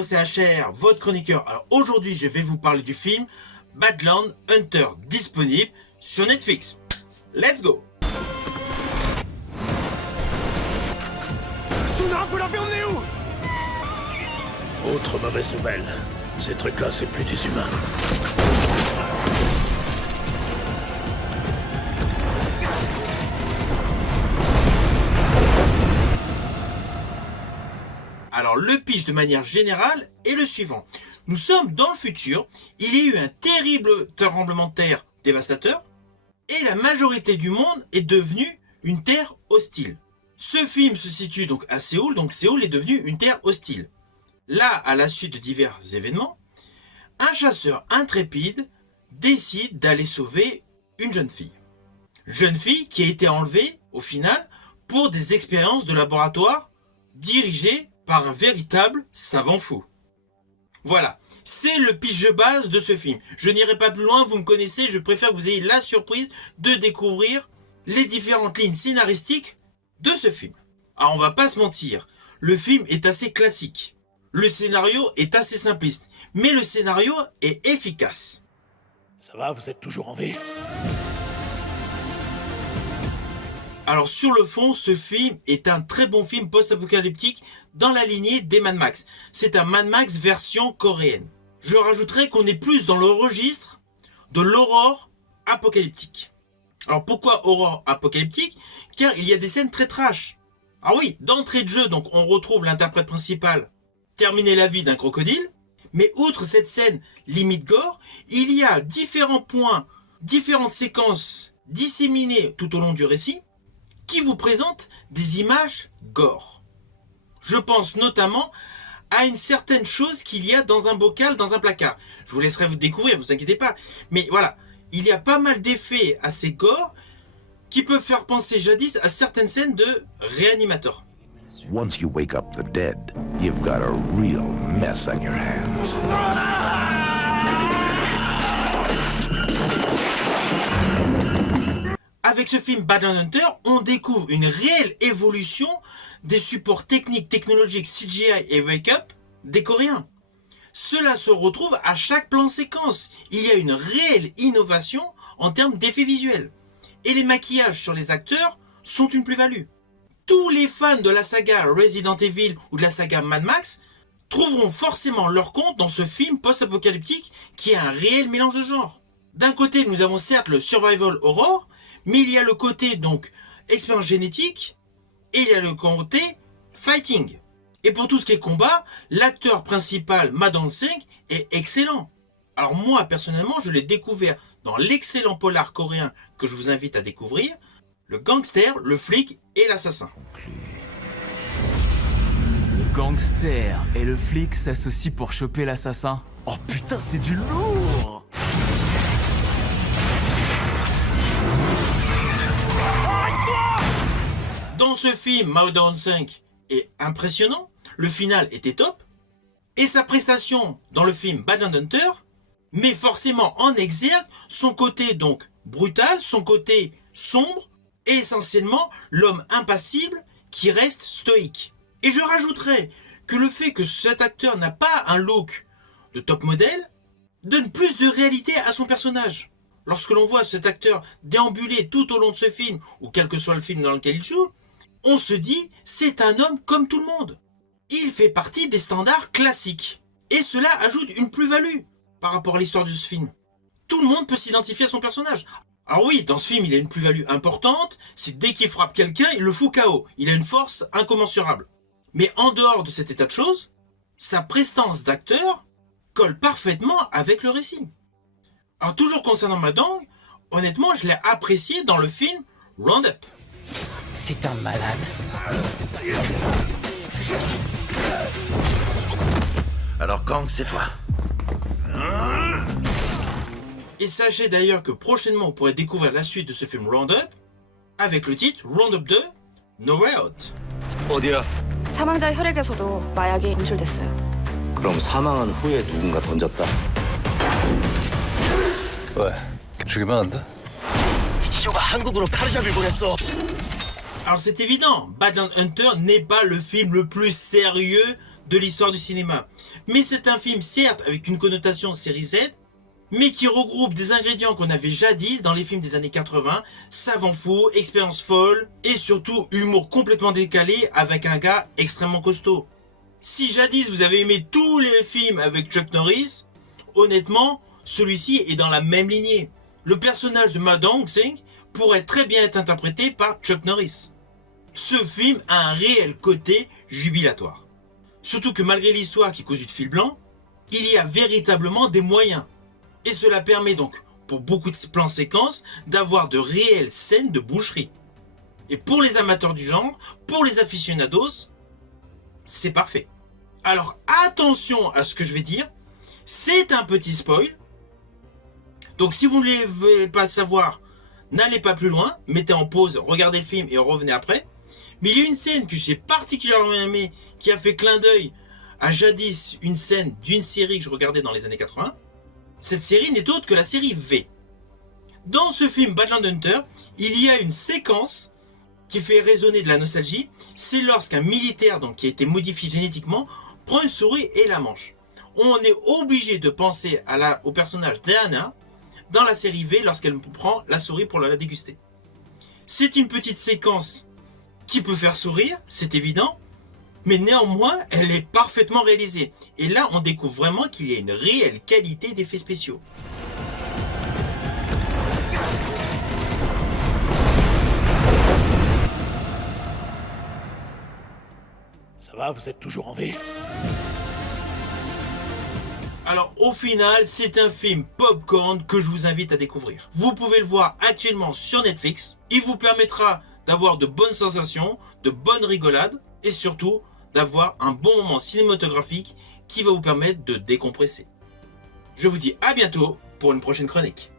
Hello, c'est HR, votre chroniqueur. Alors aujourd'hui, je vais vous parler du film Badland Hunter, disponible sur Netflix. Let's go. Suna, vous l'avez emmené où? Autre mauvaise nouvelle, ces trucs-là, c'est plus des humains. Alors le pitch de manière générale est le suivant. Nous sommes dans le futur, il y a eu un terrible tremblement de terre dévastateur et la majorité du monde est devenue une terre hostile. Ce film se situe donc à Séoul, donc Séoul est devenu une terre hostile. Là, à la suite de divers événements, un chasseur intrépide décide d'aller sauver une jeune fille. Jeune fille qui a été enlevée, au final, pour des expériences de laboratoire dirigées par un véritable savant fou. Voilà, c'est le pitch de base de ce film. Je n'irai pas plus loin, vous me connaissez, je préfère que vous ayez la surprise de découvrir les différentes lignes scénaristiques de ce film. Alors on va pas se mentir, le film est assez classique. Le scénario est assez simpliste, mais le scénario est efficace. Ça va, vous êtes toujours en vie? Alors sur le fond, ce film est un très bon film post-apocalyptique dans la lignée des Mad Max. C'est un Mad Max version coréenne. Je rajouterais qu'on est plus dans le registre de l'horreur apocalyptique. Alors pourquoi horreur apocalyptique? Car il y a des scènes très trash. Ah oui, d'entrée de jeu, donc on retrouve l'interprète principal terminer la vie d'un crocodile. Mais outre cette scène limite gore, il y a différents points, différentes séquences disséminées tout au long du récit qui vous présentent des images gore. Je pense notamment à une certaine chose qu'il y a dans un bocal, dans un placard. Je vous laisserai vous découvrir, ne vous inquiétez pas. Mais voilà, il y a pas mal d'effets assez gore qui peuvent faire penser jadis à certaines scènes de Reanimator. Once you wake up the dead, you've got a real mess on your hands. Avec ce film Badland Hunter, on découvre une réelle évolution des supports techniques, technologiques, CGI et wake-up des Coréens. Cela se retrouve à chaque plan séquence. Il y a une réelle innovation en termes d'effets visuels. Et les maquillages sur les acteurs sont une plus-value. Tous les fans de la saga Resident Evil ou de la saga Mad Max trouveront forcément leur compte dans ce film post-apocalyptique qui est un réel mélange de genres. D'un côté, nous avons certes le survival horror, mais il y a le côté donc expérience génétique et il y a le côté fighting. Et pour tout ce qui est combat, l'acteur principal Ma Dong-seok est excellent. Alors moi personnellement, je l'ai découvert dans l'excellent polar coréen que je vous invite à découvrir, le gangster, le flic et l'assassin. Le gangster et le flic s'associent pour choper l'assassin. Oh putain, c'est du lourd! Dans ce film, Mao Dong-seok est impressionnant, le final était top, et sa prestation dans le film Badland Hunter met forcément en exergue son côté donc brutal, son côté sombre, et essentiellement l'homme impassible qui reste stoïque. Et je rajouterais que le fait que cet acteur n'a pas un look de top modèle donne plus de réalité à son personnage. Lorsque l'on voit cet acteur déambuler tout au long de ce film, ou quel que soit le film dans lequel il joue, on se dit, c'est un homme comme tout le monde. Il fait partie des standards classiques. Et cela ajoute une plus-value par rapport à l'histoire de ce film. Tout le monde peut s'identifier à son personnage. Alors oui, dans ce film, il a une plus-value importante, c'est dès qu'il frappe quelqu'un, il le fout KO. Il a une force incommensurable. Mais en dehors de cet état de choses, sa prestance d'acteur colle parfaitement avec le récit. Alors toujours concernant Ma Dong, honnêtement, je l'ai apprécié dans le film Roundup. C'est un malade. Alors Kang, c'est toi. Et sachez d'ailleurs que prochainement vous pourrez découvrir la suite de ce film Roundup avec le titre Roundup 2 No Way Out. 어디야? 사망자 혈액에서도 마약이 검출됐어요. 그럼 사망한 후에 누군가 던졌다. 왜? 죽이면 안 돼? 지조가 한국으로 카르자를 보냈어. Alors c'est évident, Badland Hunter n'est pas le film le plus sérieux de l'histoire du cinéma. Mais c'est un film, certes, avec une connotation série Z, mais qui regroupe des ingrédients qu'on avait jadis dans les films des années 80, savant fou, expérience folle, et surtout humour complètement décalé avec un gars extrêmement costaud. Si jadis vous avez aimé tous les films avec Chuck Norris, honnêtement, celui-ci est dans la même lignée. Le personnage de Ma Dong-seok pourrait très bien être interprété par Chuck Norris. Ce film a un réel côté jubilatoire. Surtout que malgré l'histoire qui est cousue de fil blanc, il y a véritablement des moyens. Et cela permet donc, pour beaucoup de plans séquences, d'avoir de réelles scènes de boucherie. Et pour les amateurs du genre, pour les aficionados, c'est parfait. Alors attention à ce que je vais dire, c'est un petit spoil. Donc si vous ne voulez pas le savoir, n'allez pas plus loin, mettez en pause, regardez le film et revenez après. Mais il y a une scène que j'ai particulièrement aimée, qui a fait clin d'œil à jadis une scène d'une série que je regardais dans les années 80. Cette série n'est autre que la série V. Dans ce film Badland Hunter, il y a une séquence qui fait résonner de la nostalgie. C'est lorsqu'un militaire donc, qui a été modifié génétiquement prend une souris et la mange. On est obligé de penser au personnage d'Anna dans la série V lorsqu'elle prend la souris pour la déguster. C'est une petite séquence qui peut faire sourire, c'est évident, mais néanmoins, elle est parfaitement réalisée. Et là, on découvre vraiment qu'il y a une réelle qualité d'effets spéciaux. Ça va, vous êtes toujours en vie? Alors au final, c'est un film popcorn que je vous invite à découvrir. Vous pouvez le voir actuellement sur Netflix. Il vous permettra d'avoir de bonnes sensations, de bonnes rigolades et surtout d'avoir un bon moment cinématographique qui va vous permettre de décompresser. Je vous dis à bientôt pour une prochaine chronique.